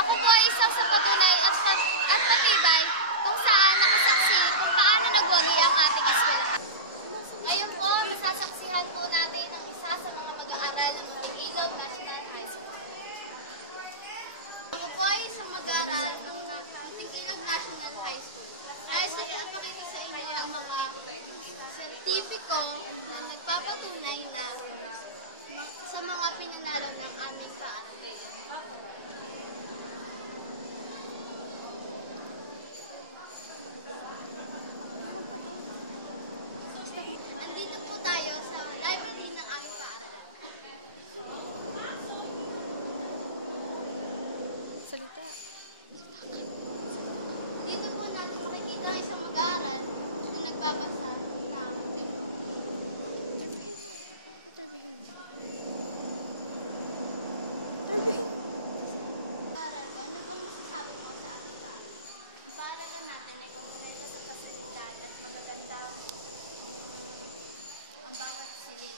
Ako po ay isang sa patunay at patibay kung saan nakasaksi kung paano nagwagi ang ating eskwelahan. Ngayon po, masasaksihan po natin ang isa sa mga mag-aaral ng Muntinilog National High School. Ako po ay isang mag-aaral ng Muntinilog National High School. Nais ko ipakita sa inyo ang mga sertipiko na nagpapatunay na sa mga pinanalo ng aming paaralan. Andito po tayo sa library ng aming paaralan. Dito po natin makikita ang isang mag-aaral na nagbabasa ng paaralan natin ay kumpleto sa pasilidad at magaganda ang bawat silid.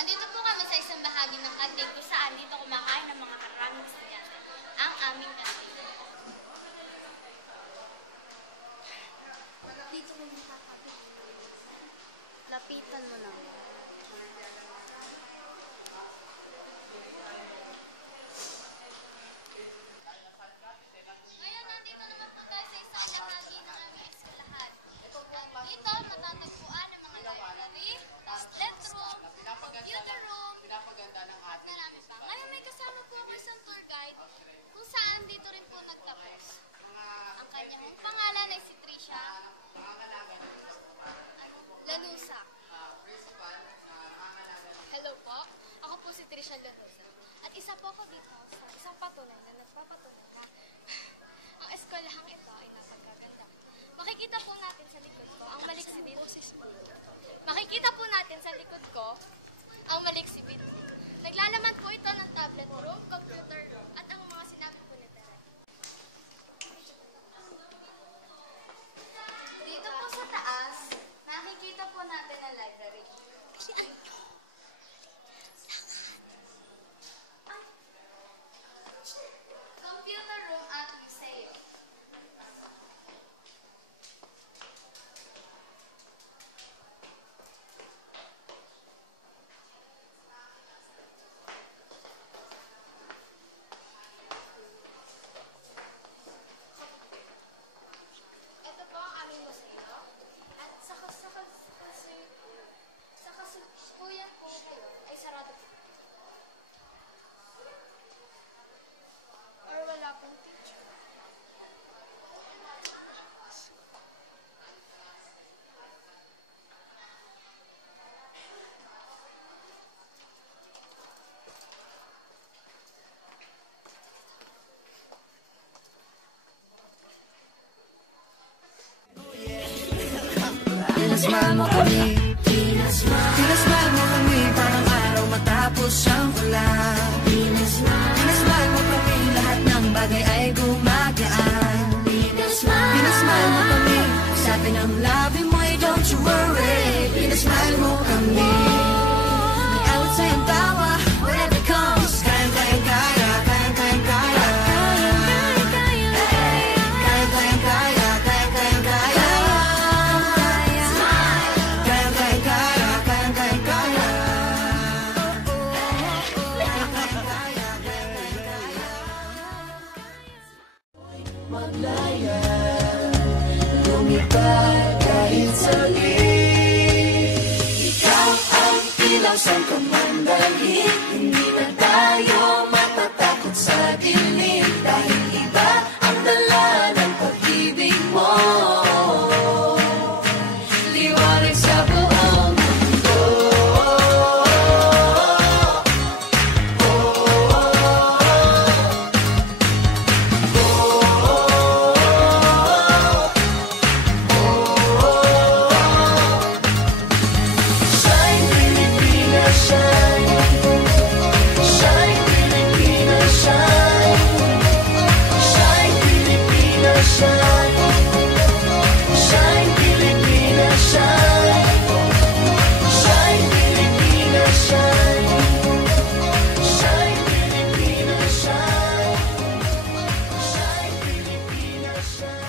Andito po kami sa isang bahagi ng kantin kung saan dito kumakain ng mga karaming estudyante, ang aming kantin. Dito ko makakapit. Lapitan mo lang. Ngayon, nandito naman po tayo sa isang bahagi ng aming eskwelahan. Dito, matatagpuan ang mga library, tablet room, computer room, at marami pa. Ngayon, may kasama po ako isang tour guide kung saan dito rin po nagtapos. Ang kanyang pangalan ay si Trisha Lanusa. Hello po, ako po si Trisha Lanusa. At isa po ako dito sa isang patunay na nagpapatunay na ang eskwelahang ito ay napagaganda. Makikita po natin sa likod ko ang maliksibid. Makikita po natin sa likod ko ang maliksibid. Naglalaman po ito ng tablet room, computer, at ang mga sinabi po ni Tere. Dito po sa taas, nakikita po natin ang library. Computer room at museum. Ito po ang aming museo. At sa kasalukuyan po ngayon ay sarado po. Or wala pong teacher. Pinasmal mo kami, pinasmal mo kami, parang araw matapos ang ulan. Pinasmal mo kami, lahat ng bagay ay gumagaan. Pinasmal mo kami, sabi ng labi mo ay don't you worry. Pinasmal mo kami, may awit sa'yong tawa, whatever comes. Kayang kaya, kayang kaya. Maglaya, lumipad kahit saglit. Ikaw ang ilaw sa kamandali. Hindi na tayo matatakot sa dilim. Dahil iba ang dala ng pag-ibig mo. Liwanag sa buong mundo. Shine, Pilipinas, shine. Shine, shine. Shine, Pilipinas, shine. Shine, Pilipinas, shine. Shine, Pilipinas, shine. Shine, Pilipinas, shine.